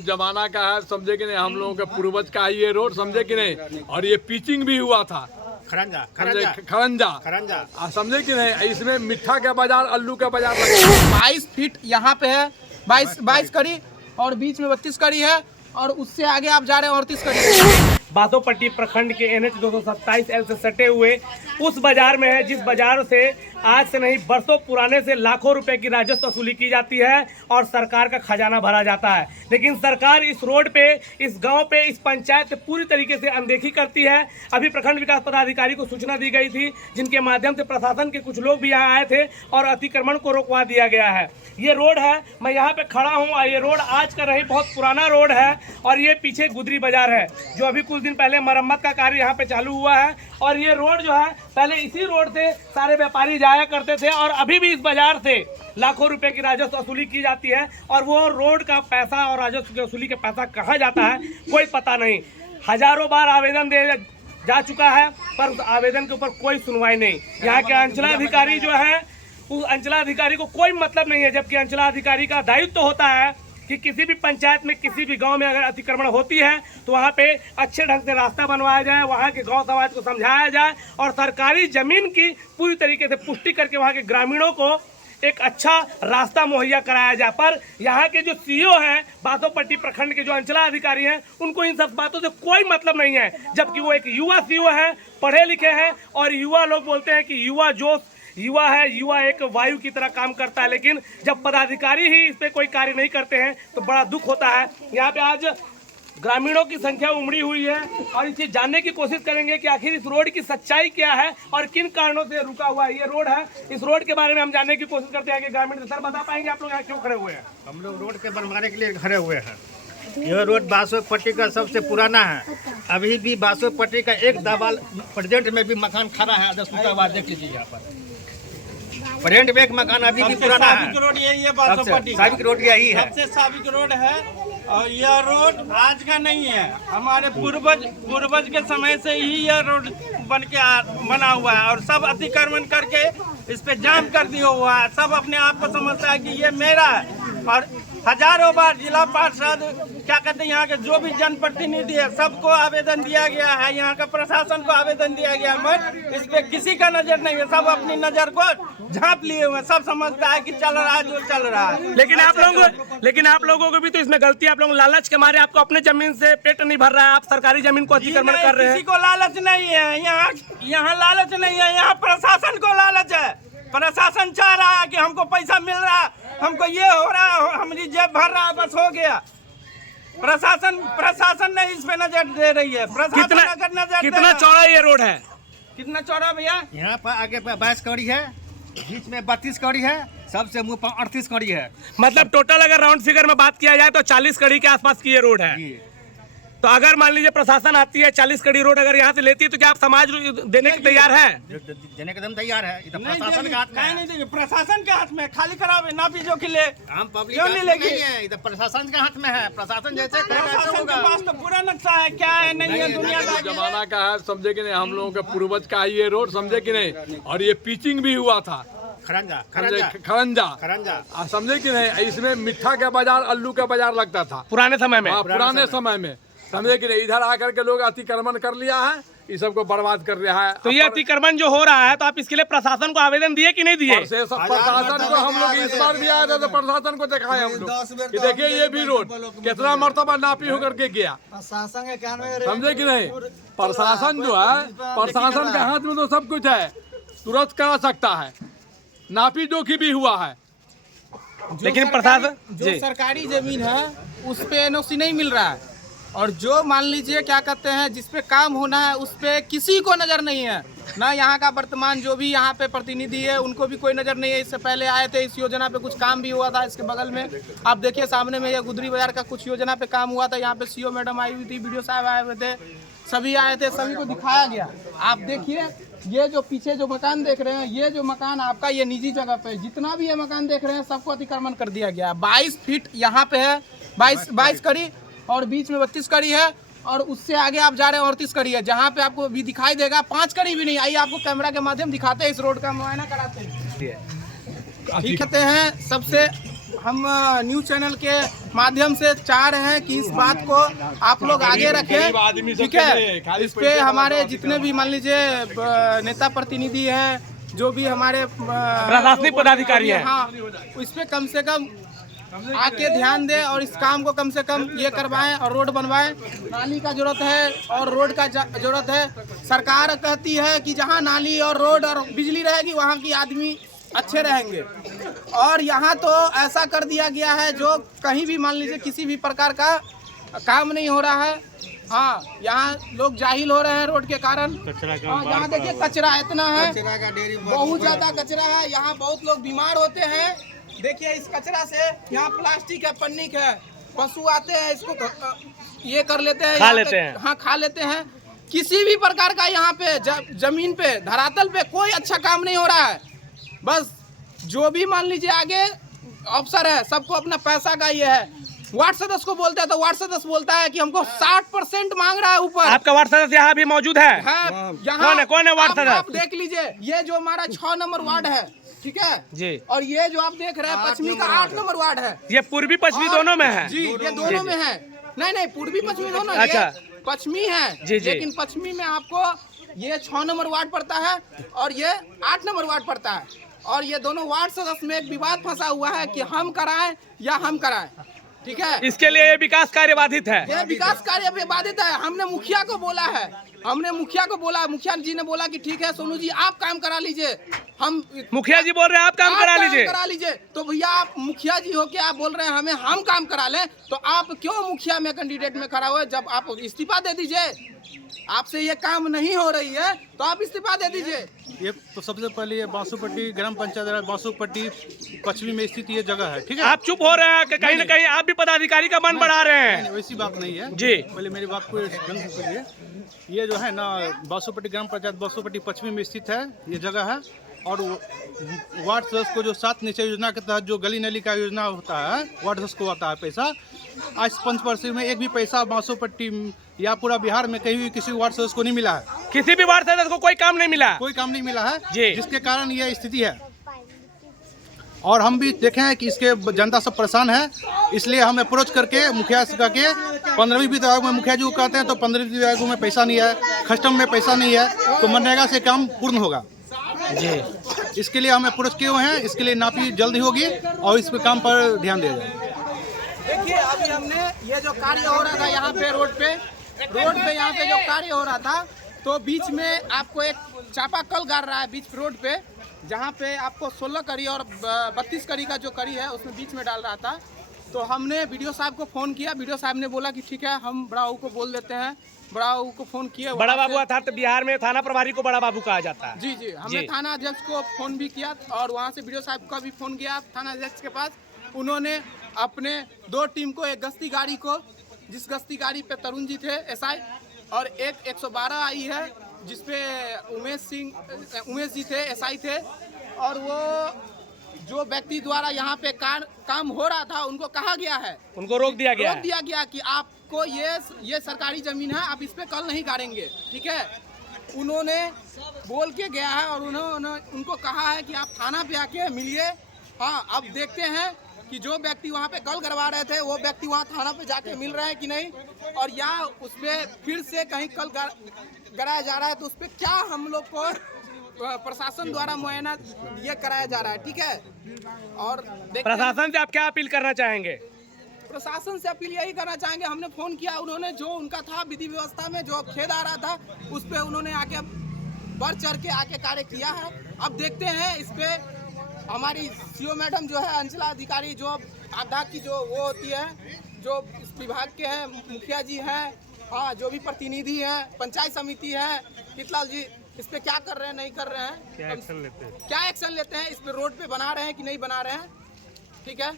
बहुत जमाना का है, समझे कि नहीं, हम लोगों के पूर्वज का है ये रोड, समझे कि नहीं। और ये पिचिंग भी हुआ था खरंजा, समझे कि नहीं। इसमें मिठा का बाजार, आलू का बाजार लगा। 22 फीट यहाँ पे है, 22 कड़ी और बीच में 32 कड़ी है और उससे आगे आप जा रहे हैं 38 कड़ी। बासोपट्टी प्रखंड के NH 227L से सटे हुए उस बाजार में है, जिस बाजार से आज से नहीं बरसों पुराने से लाखों रुपए की राजस्व वसूली की जाती है और सरकार का खजाना भरा जाता है। लेकिन सरकार इस रोड पे, इस गांव पे, इस पंचायत से पूरी तरीके से अनदेखी करती है। अभी प्रखंड विकास पदाधिकारी को सूचना दी गई थी, जिनके माध्यम से प्रशासन के कुछ लोग भी यहाँ आए थे और अतिक्रमण को रोकवा दिया गया है। ये रोड है, मैं यहाँ पे खड़ा हूँ और ये रोड आज का नहीं बहुत पुराना रोड है और ये पीछे गुदरी बाजार है, जो अभी कुछ दिन पहले मरम्मत का कार्य यहाँ पे चालू हुआ है। और ये रोड जो है पहले इसी रोड से सारे व्यापारी जाया करते थे और अभी भी इस बाजार से लाखों रुपए की राजस्व वसूली की जाती है। और वो रोड का पैसा और राजस्व की वसूली का पैसा कहाँ जाता है कोई पता नहीं। हजारों बार आवेदन दे जा चुका है पर उस आवेदन के ऊपर कोई सुनवाई नहीं। यहाँ के अंचलाधिकारी जो है, उस अंचलाधिकारी को कोई मतलब नहीं है, जबकि अंचलाधिकारी का दायित्व तो होता है कि किसी भी पंचायत में, किसी भी गांव में अगर अतिक्रमण होती है तो वहाँ पे अच्छे ढंग से रास्ता बनवाया जाए, वहाँ के गांव समाज को समझाया जाए और सरकारी जमीन की पूरी तरीके से पुष्टि करके वहाँ के ग्रामीणों को एक अच्छा रास्ता मुहैया कराया जाए। पर यहाँ के जो सीईओ हैं, बासोपट्टी प्रखंड के जो अंचला अधिकारी हैं, उनको इन सब बातों से कोई मतलब नहीं है, जबकि वो एक युवा सीईओ है, पढ़े लिखे हैं। और युवा लोग बोलते हैं कि युवा जोश युवा है, युवा एक वायु की तरह काम करता है। लेकिन जब पदाधिकारी ही इस पे कोई कार्य नहीं करते हैं तो बड़ा दुख होता है। यहाँ पे आज ग्रामीणों की संख्या उमड़ी हुई है और इसे जानने की कोशिश करेंगे कि आखिर इस रोड की सच्चाई क्या है और किन कारणों से रुका हुआ है ये रोड है। इस रोड के बारे में हम जानने की कोशिश करते हैं कि ग्रामीण सर बता पाएंगे आप लोग यहाँ क्यों खड़े हुए हैं? हम लोग रोड के बनवाने के लिए खड़े हुए हैं। यह रोड बासोपट्टी का सबसे पुराना है। अभी भी बासोपट्टी का एक दबाल प्रेजेंट में भी मकान खड़ा है। 10 फुट बाद देख लीजिए यहाँ पर प्रेजेंट में एक मकान अभी भी पुराना है। रोड यही है, बासोपट्टी साबिक रोड यही है, सबसे साबिक रोड है। और यह रोड आज का नहीं है, हमारे पूर्वज के समय से ही यह रोड बना हुआ है और सब अतिक्रमण करके इस पे जाम कर दिया हुआ है। सब अपने आप को समझता है कि ये मेरा है और हजारों बार जिला पार्षद क्या कहते हैं, यहाँ के जो भी जनप्रतिनिधि है सबको आवेदन दिया गया है, यहाँ का प्रशासन को आवेदन दिया गया है, मगर इस पे किसी का नजर नहीं है। सब अपनी नजर को झांप लिए हुए, सब समझता है कि चल रहा है जो चल रहा है। लेकिन आप लोगों को भी तो इसमें गलती है। आप लोग लालच के मारे आपको अपने जमीन से पेट नहीं भर रहा है, आप सरकारी जमीन को अतिक्रमण कर रहे हैं। किसी को लालच नहीं है, यहाँ लालच नहीं है, यहाँ प्रशासन को लालच है। प्रशासन चाह रहा है कि हमको पैसा मिल रहा है, हमको ये हो रहा है, हमारी जेब भर रहा है, बस हो गया। प्रशासन नहीं इस पे नजर दे रही है। कितना चौड़ा ये रोड है? कितना चौड़ा भैया? यहाँ पर आगे 22 कड़ी है, बीच में 32 कड़ी है, सबसे मुँह पर 38 कड़ी है। मतलब टोटल अगर राउंड फिगर में बात किया जाए तो 40 कड़ी के आसपास की ये रोड है। तो अगर मान लीजिए प्रशासन आती है 40 कड़ी रोड अगर यहाँ से लेती है तो क्या आप समाज देने के तैयार है? देने के दम तैयार है। प्रशासन के हाथ में नहीं देंगे, प्रशासन के हाथ में खाली करावे नापी जो खिले हम पब्लिक क्यों नहीं लेगी? इधर प्रशासन के हाथ में है। प्रशासन जैसे प्रशासन के पास तो पूरा नक्शा है, क्या है नहीं है, दुनिया बहुत जमाना का है, समझे कि नहीं, हम लोगों के पूर्वज का है ये रोड, समझे कि नहीं। और ये पिचिंग भी हुआ था खरंजा, समझे कि नहीं। इसमें मिठा का बाजार, आलू का बाजार लगता था पुराने समय में। पुराने समय में, समझे कि नहीं। इधर आकर के लोग अतिक्रमण कर लिया है, इस सबको बर्बाद कर रहा है। तो ये अतिक्रमण जो हो रहा है तो आप इसके लिए प्रशासन को आवेदन दिए कि नहीं दिए? प्रशासन को हम लोग इस बार भी आए थे तो प्रशासन को दिखाए हम लोग कि देखिए ये भी रोड कितना मर्तबा नापी होकर के गया, समझे कि नहीं। प्रशासन जो है, प्रशासन के हाथ में तो सब कुछ है, तुरंत करा सकता है। नापी जोखी भी हुआ है, लेकिन प्रशासन जो सरकारी जमीन है उस पे एनओसी नहीं मिल रहा है और जो मान लीजिए क्या कहते हैं जिसपे काम होना है उस पे किसी को नजर नहीं है। ना यहाँ का वर्तमान जो भी यहाँ पे प्रतिनिधि है उनको भी कोई नजर नहीं है। इससे पहले आए थे, इस योजना पे कुछ काम भी हुआ था। इसके बगल में आप देखिए सामने में ये गुदरी बाजार का कुछ योजना पे काम हुआ था। यहाँ पे सीओ मैडम आई हुई थी, वीडियो साहब आए हुए थे, सभी आए थे, सभी को दिखाया गया। आप देखिए ये जो पीछे जो मकान देख रहे हैं, ये जो मकान आपका ये निजी जगह पे जितना भी ये मकान देख रहे हैं सबको अतिक्रमण कर दिया गया। 22 फीट यहाँ पे है, 22 कड़ी और बीच में 32 कड़ी है और उससे आगे आप जा रहे हैं 38 कड़ी है। जहाँ पे आपको भी दिखाई देगा 5 कड़ी भी नहीं। आइए आपको कैमरा के माध्यम दिखाते हैं, इस रोड का मुआयना कराते हैं। ठीक कहते हैं सबसे हम न्यूज चैनल के माध्यम से चाह रहे हैं कि इस बात को आप लोग आगे रखें, ठीक है। इस पे हमारे जितने भी मान लीजिए नेता प्रतिनिधि हैं, जो भी हमारे प्रशासनिक पदाधिकारी हैं, हाँ, इस पे कम से कम आके ध्यान दें और इस काम को कम से कम ये करवाएं और रोड बनवाएं। नाली का जरूरत है और रोड का जरूरत है। सरकार कहती है कि जहां नाली और रोड और बिजली रहेगी वहां की आदमी अच्छे रहेंगे, और यहाँ तो ऐसा कर दिया गया है जो कहीं भी मान लीजिए किसी भी प्रकार का काम नहीं हो रहा है। हाँ, यहाँ लोग जाहिल हो रहे हैं रोड के कारण। हाँ, यहाँ देखिए कचरा इतना है, बहुत ज्यादा कचरा है। यहाँ बहुत लोग बीमार होते हैं। देखिए इस कचरा से, यहाँ प्लास्टिक है, पन्नी है, पशु आते हैं इसको ये कर लेते हैं, खा लेते हैं। हाँ, खा लेते हैं। किसी भी प्रकार का यहाँ पे जमीन पे, धरातल पे कोई अच्छा काम नहीं हो रहा है। बस जो भी मान लीजिए आगे अफसर है, सबको अपना पैसा का ये है। वार्ड सदस्य को बोलते हैं तो वार्ड सदस्य बोलता है कि हमको 60% मांग रहा है ऊपर। आपका वार्ड सदस्य यहाँ भी मौजूद है? यहाँ कौन है वार्ड सदस्य? आप देख लीजिए, ये जो हमारा 6 नंबर वार्ड है, ठीक है जी, और ये जो आप देख रहे हैं पश्चिमी का 8 नंबर वार्ड है। ये पूर्वी पश्चिमी दोनों में है जी, ये दोनों में है। नहीं, पूर्वी पश्चिमी दोनों। अच्छा, पश्चिमी है जी, लेकिन पश्चिमी में आपको ये 6 नंबर वार्ड पड़ता है और ये 8 नंबर वार्ड पड़ता है। और ये दोनों वार्ड सदस्य में एक विवाद फंसा हुआ है कि हम कराएं या हम कराएं, ठीक है। इसके लिए ये विकास कार्य बाधित है। ये विकास कार्य पे बाधित है। हमने मुखिया को बोला है, मुखिया जी ने बोला कि ठीक है सोनू जी आप काम करा लीजिए। हम मुखिया जी बोल रहे हैं आप काम करा लीजिए। तो भैया आप मुखिया जी हो के आप बोल रहे हैं हमें हम काम करा लें, तो आप क्यों मुखिया में कैंडिडेट में खड़ा हुए? जब आप इस्तीफा दे दीजिए, आपसे ये काम नहीं हो रही है तो आप इस्तीफा दे दीजिए। ये तो सबसे पहले ये बांसुपट्टी ग्राम पंचायत बांसुपट्टी पश्चिमी में स्थित ये जगह है, ठीक है। आप चुप हो रहे हैं कि कहीं न कहीं आप भी पदाधिकारी का मन बढ़ा रहे हैं? नहीं, वैसी बात नहीं है जी। पहले मेरी बात को ढंग से सुनिए। ये जो है ना बांसुपट्टी ग्राम पंचायत बांसुपट्टी पश्चिमी में स्थित है ये जगह है। और वार्ड सदस्य को जो 7 निश्चय योजना के तहत जो गली नली का योजना होता है, वार्ड सदस्य को आता है पैसा। आज 5 वर्ष में एक भी पैसा बांसुपट्टी या पूरा बिहार में कहीं भी किसी वार्ड सदस्य को नहीं मिला है। किसी भी वार्ड सदस्य को कोई काम नहीं मिला? कोई काम नहीं मिला है जी, जिसके कारण यह स्थिति है। और हम भी देखे हैं कि इसके जनता सब परेशान है, इसलिए हम अप्रोच करके मुखिया से करके 15वीं वित्त आयोग में मुखिया जी को कहते हैं तो 15वीं वित्त आयोग में पैसा नहीं है, कस्टम में पैसा नहीं है, तो मनरेगा से काम पूर्ण होगा जी। इसके लिए हम अप्रोच किए हुए हैं, इसके लिए नापी जल्दी होगी और इस पे काम पर ध्यान दिया जाए। देखिए अभी हमने ये जो कार्य हो रहा था यहाँ पे रोड पे यहाँ पे जो कार्य हो रहा था, तो बीच में आपको एक चापाकल गाड़ रहा है बीच रोड पे, जहाँ पे आपको 16 कड़ी और 32 कड़ी का जो कड़ी है उसमें बीच में डाल रहा था। तो हमने वीडियो साहब को फ़ोन किया, वीडियो साहब ने बोला कि ठीक है हम बड़ा बाबू को बोल देते हैं। बड़ा बाबू को फ़ोन किया। बड़ा बाबू अर्थात बिहार में थाना प्रभारी को बड़ा बाबू कहा जाता है। जी, हमने थाना अध्यक्ष को फ़ोन भी किया और वहाँ से वीडियो साहब का भी फ़ोन किया थाना अध्यक्ष के पास। उन्होंने अपने 2 टीम को, एक गश्ती गाड़ी को, जिस गश्ती गाड़ी पे तरुण जी थे SI, और एक 112 आई है जिसपे उमेश जी थे SI थे। और वो जो व्यक्ति द्वारा यहाँ पे काम हो रहा था उनको कहा गया है, उनको रोक दिया गया कि आपको ये सरकारी जमीन है, आप इस पे कल नहीं गाड़ेंगे, ठीक है। उन्होंने बोल के गया है और उन्होंने उनको कहा है कि आप थाना पे आके मिलिए। हाँ, अब देखते हैं कि जो व्यक्ति वहाँ पे कल करवा रहे थे वो व्यक्ति वहाँ थाना पे जाके मिल रहे हैं कि नहीं, और या उस पर फिर से कहीं कल कराया जा रहा है तो उस पर क्या हम लोग को प्रशासन द्वारा मुआयना ये कराया जा रहा है, ठीक है। और प्रशासन से आप क्या अपील करना चाहेंगे? प्रशासन से अपील यही करना चाहेंगे, हमने फ़ोन किया, उन्होंने जो उनका था विधि व्यवस्था में जो खेद आ रहा था उस पर उन्होंने आके बढ़ चढ़ के आके कार्य किया है। अब देखते हैं इस पर हमारी CO मैडम जो है, अंचलाधिकारी जो आपदा की जो वो होती है, जो इस विभाग के हैं, मुखिया जी हैं, हाँ, जो भी प्रतिनिधि हैं, पंचायत समिति है, कितलाल जी, इस पे क्या कर रहे हैं, नहीं कर रहे हैं, क्या एक्शन लेते हैं, इस पे रोड पे बना रहे हैं कि नहीं बना रहे हैं, ठीक है।